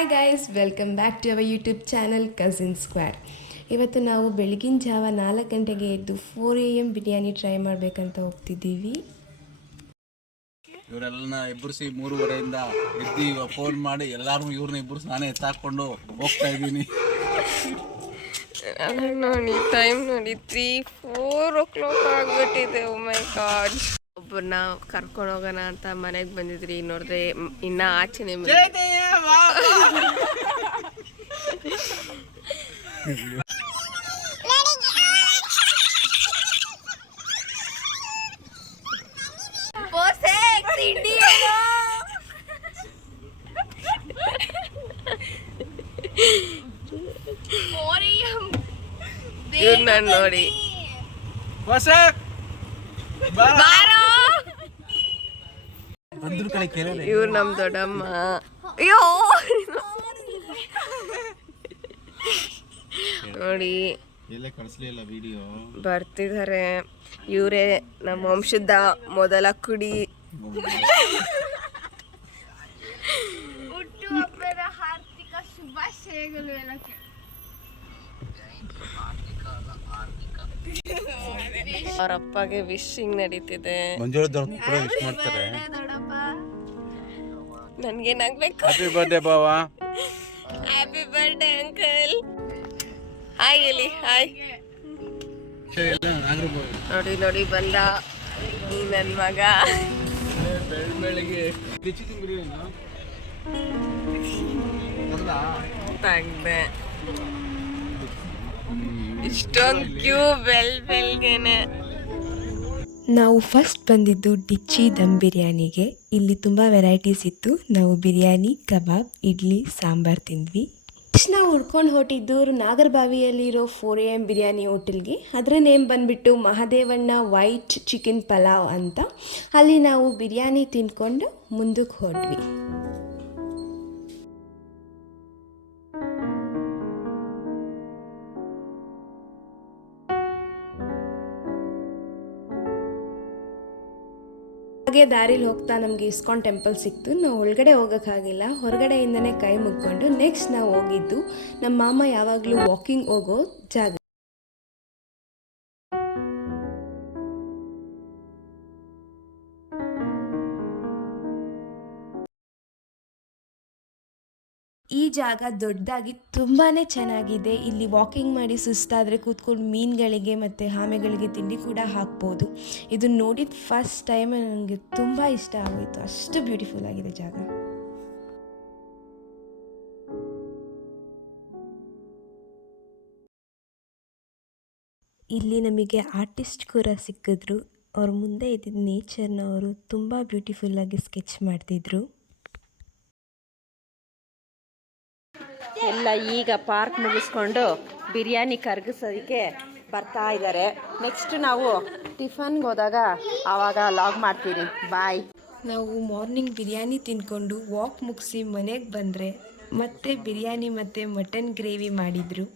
Hi guys, welcome back to our YouTube channel cousin squad. ಇವತ್ತು ನಾವು ಬೆಳಗಿನ ಜಾವ 4 ಗಂಟೆಗೆ ಎದ್ದು 4 AM ಬಿರಿಯಾನಿ ಟ್ರೈ ಮಾಡಬೇಕಂತ ಹೋಗ್ತಿದ್ದೀವಿ. ಇವರೆಲ್ಲ ಇಬ್ಬರಿಸಿ 3:30 ಎದ್ದು ಇವಾಗ ಫೋನ್ ಮಾಡಿ ಎಲ್ಲರೂ ಇವ್ರನ್ನ ಇಬ್ಬರು ನಾನೇ ಎತ್ತಾಕೊಂಡು ಹೋಗ್ತಾ ಇದ್ದೀನಿ. ನೋಡಿ ಟೈಮ್ ನೋಡಿ 3-4 o'clock ಆಗ್ಬಿಟ್ಟಿದೆ. ಓ ಮೈ ಗಾಡ್. ಒಬ್ಬರನ್ನ ಕರ್ಕೊಂಡು ಹೋಗೋಣ ಅಂತ ಮನೆಗೆ ಬಂದಿದ್ರಿ, ನೋಡಿದ್ರೆ ಇನ್ನ ಆಚೆನೆ ಇವ್ರನ್ನ ನೋಡಿ ಇವ್ರು ನಮ್ ದೊಡ್ಡಮ್ಮ. ಅಯ್ಯೋ ನೋಡಿ ಬರ್ತಿದ್ದಾರೆ. ಇವರೇ ನಮ್ಮ ವಂಶದ ಮೊದಲ ಕುಡಿ. ಹುಟ್ಟುಹಬ್ಬದ ಹಾರ್ದಿಕ ಶುಭಾಶಯಗಳು. ಅವ್ರ ಅಪ್ಪಗೆ ವಿಶಿಂಗ್ ನಡೀತಿದೆ. ನನ್ಗೇನಾಗ್ಬೇಕು? ಹ್ಯಾಪಿ ಬರ್ಡೇ ಬಾವ. Happy birthday uncle. ಹಾಯ್ ಹೇಳಿ. ಹಾಯ್. ನೋಡಿ ನೋಡಿ ಬಂದ ಈ ನನ್ನ ಮಗ. ತೆಗ್ದೆ ಇಷ್ಟೊಂದು ಕ್ಯೂ ಬೆಲ್ಗೆನೆ. ನಾವು ಫಸ್ಟ್ ಬಂದಿದ್ದು ಡಿಚ್ಚಿ ದಮ್ ಬಿರಿಯಾನಿಗೆ. ಇಲ್ಲಿ ತುಂಬ ವೆರೈಟೀಸ್ ಇತ್ತು. ನಾವು ಬಿರಿಯಾನಿ, ಕಬಾಬ್, ಇಡ್ಲಿ, ಸಾಂಬಾರು ತಿಂದ್ವಿ. ನೆಕ್ಸ್ಟ್ ನಾವು ಹುಡ್ಕೊಂಡು ಹೊಟ್ಟಿದ್ದು ನಾಗರಬಾವಿಯಲ್ಲಿರೋ 4 AM ಬಿರಿಯಾನಿ ಹೋಟೆಲ್ಗೆ. ಅದರ ನೇಮ್ ಬಂದುಬಿಟ್ಟು ಮಹಾದೇವಣ್ಣ ವೈಟ್ ಚಿಕನ್ ಪಲಾವ್ ಅಂತ. ಅಲ್ಲಿ ನಾವು ಬಿರಿಯಾನಿ ತಿಂದ್ಕೊಂಡು ಮುಂದಕ್ಕೆ ಹೊರಟ್ವಿ. ಹಾಗೆ ದಾರಿಲಿ ಹೋಗ್ತಾ ನಮಗೆ ಇಸ್ಕಾನ್ ಟೆಂಪಲ್ ಸಿಕ್ತು. ನಾವು ಒಳಗಡೆ ಹೋಗೋಕ್ಕಾಗಿಲ್ಲ, ಹೊರಗಡೆಯಿಂದನೇ ಕೈ ಮುಗ್ಕೊಂಡು ನೆಕ್ಸ್ಟ್ ನಾವು ಹೋಗಿದ್ದು ನಮ್ಮ ಮಾಮ ಯಾವಾಗಲೂ ವಾಕಿಂಗ್ ಹೋಗೋ ಜಾಗ. ಈ ಜಾಗ ದೊಡ್ಡದಾಗಿ ತುಂಬಾ ಚೆನ್ನಾಗಿದೆ. ಇಲ್ಲಿ ವಾಕಿಂಗ್ ಮಾಡಿ ಸುಸ್ತಾದರೆ ಕೂತ್ಕೊಂಡು ಮೀನುಗಳಿಗೆ ಮತ್ತು ಆಮೆಗಳಿಗೆ ತಿಂಡಿ ಕೂಡ ಹಾಕ್ಬೋದು. ಇದನ್ನು ನೋಡಿದ ಫಸ್ಟ್ ಟೈಮ್ ನನಗೆ ತುಂಬ ಇಷ್ಟ ಆಗೋಯಿತು. ಅಷ್ಟು ಬ್ಯೂಟಿಫುಲ್ ಆಗಿದೆ ಜಾಗ. ಇಲ್ಲಿ ನಮಗೆ ಆರ್ಟಿಸ್ಟ್ ಕೂಡ ಸಿಕ್ಕಿದ್ರು. ಅವ್ರ ಮುಂದೆ ಇದ್ದಿದ್ದ ನೇಚರ್ನ ಅವರು ತುಂಬ ಬ್ಯೂಟಿಫುಲ್ಲಾಗಿ ಸ್ಕೆಚ್ ಮಾಡ್ತಿದ್ರು. ಎಲ್ಲ ಈಗ ಪಾರ್ಕ್ ಮುಗಿಸ್ಕೊಂಡು ಬಿರಿಯಾನಿ ಕರಗಿಸೋದಕ್ಕೆ ಬರ್ತಾ ಇದ್ದಾರೆ. ನೆಕ್ಸ್ಟ್ ನಾವು ಟಿಫನ್ಗೆ ಹೋದಾಗ ಆವಾಗ ಲಾಗ್ ಮಾಡ್ತೀವಿ. ಬಾಯ್. ನಾವು ಮಾರ್ನಿಂಗ್ ಬಿರಿಯಾನಿ ತಿಂದ್ಕೊಂಡು ವಾಕ್ ಮುಗಿಸಿ ಮನೆಗೆ ಬಂದರೆ ಮತ್ತೆ ಬಿರಿಯಾನಿ ಮತ್ತು ಮಟನ್ ಗ್ರೇವಿ ಮಾಡಿದರು.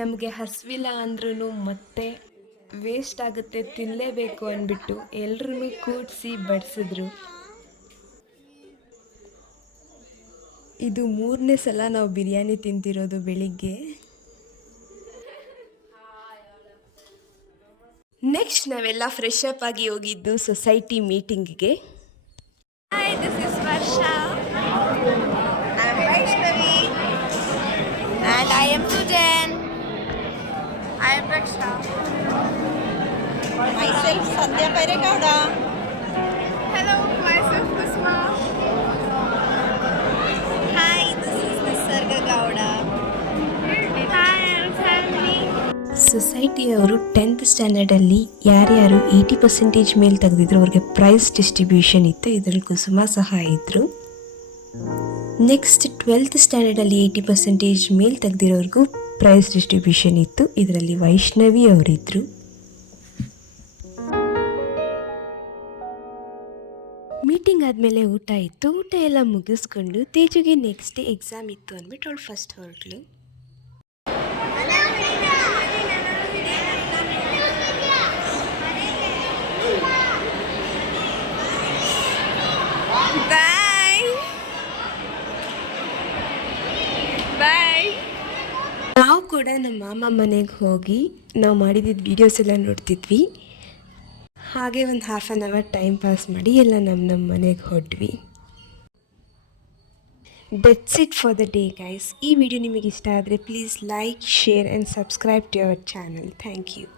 ನಮಗೆ ಹಸಿವಿಲ್ಲ ಅಂದ್ರೂ ಮತ್ತೆ ವೇಸ್ಟ್ ಆಗುತ್ತೆ ತಿನ್ನಲೇಬೇಕು ಅಂದ್ಬಿಟ್ಟು ಎಲ್ಲರೂ ಕೂಡಿಸಿ ಬಡಿಸಿದ್ರು. ಇದು 3ನೇ ಸಲ ನಾವು ಬಿರಿಯಾನಿ ತಿಂತಿರೋದು ಬೆಳಿಗ್ಗೆ. ನೆಕ್ಸ್ಟ್ ನಾವೆಲ್ಲ ಫ್ರೆಶ್ ಅಪ್ ಆಗಿ ಹೋಗಿದ್ದು society ಮೀಟಿಂಗ್ಗೆ. Hi, this is Varsha. I am Vaishnavi. And I am Sujan. I am Raksha. myself Sandhya Pairegowda. Hello, myself Kusma. Hi, this is Nisarga Gowda. Hi, I am Salvi. ಸೊಸೈಟಿಯವರು 10th ಸ್ಟ್ಯಾಂಡರ್ಡಲ್ಲಿ ಯಾರ್ಯಾರು 80% ಮೇಲೆ ತೆಗೆದಿದ್ರು ಅವ್ರಿಗೆ prize distribution ಇತ್ತು. ಇದರಲ್ಲಿ ಕುಸುಮ ಸಹ ಇದ್ದರು. Next 12th ಸ್ಟ್ಯಾಂಡರ್ಡಲ್ಲಿ 80% ಮೇಲೆ ತೆಗೆದಿರೋರ್ಗೂ prize distribution ಇತ್ತು. ಇದರಲ್ಲಿ ವೈಷ್ಣವಿ ಅವರಿದ್ದರು. ಮೀಟಿಂಗ್ ಆದಮೇಲೆ ಊಟ ಇತ್ತು. ಊಟ ಎಲ್ಲ ಮುಗಿಸ್ಕೊಂಡು ತೇಜುಗೆ ನೆಕ್ಸ್ಟ್ ಡೇ ಎಕ್ಸಾಮ್ ಇತ್ತು ಅಂದ್ಬಿಟ್ಟು ಅವಳು ಫಸ್ಟ್ ಹೊರಟ್ಲು. ನಾವು ಕೂಡ ನಮ್ಮ ಮಾಮ ಮನೆಗೆ ಹೋಗಿ ನಾವು ಮಾಡಿದ್ದಿದ್ದು ವೀಡಿಯೋಸ್ ಎಲ್ಲ ನೋಡ್ತಿದ್ವಿ. ಹಾಗೆ ಒಂದು 1/2 ಅವರ್ ಟೈಮ್ ಪಾಸ್ ಮಾಡಿ ಎಲ್ಲ ನಮ್ಮ ಮನೆಗೆ ಹೊರಟ್ವಿ. That's it for the day guys. ಈ ವಿಡಿಯೋ ನಿಮಗೆ ಇಷ್ಟ ಆದರೆ please like, share and subscribe to our channel. Thank you.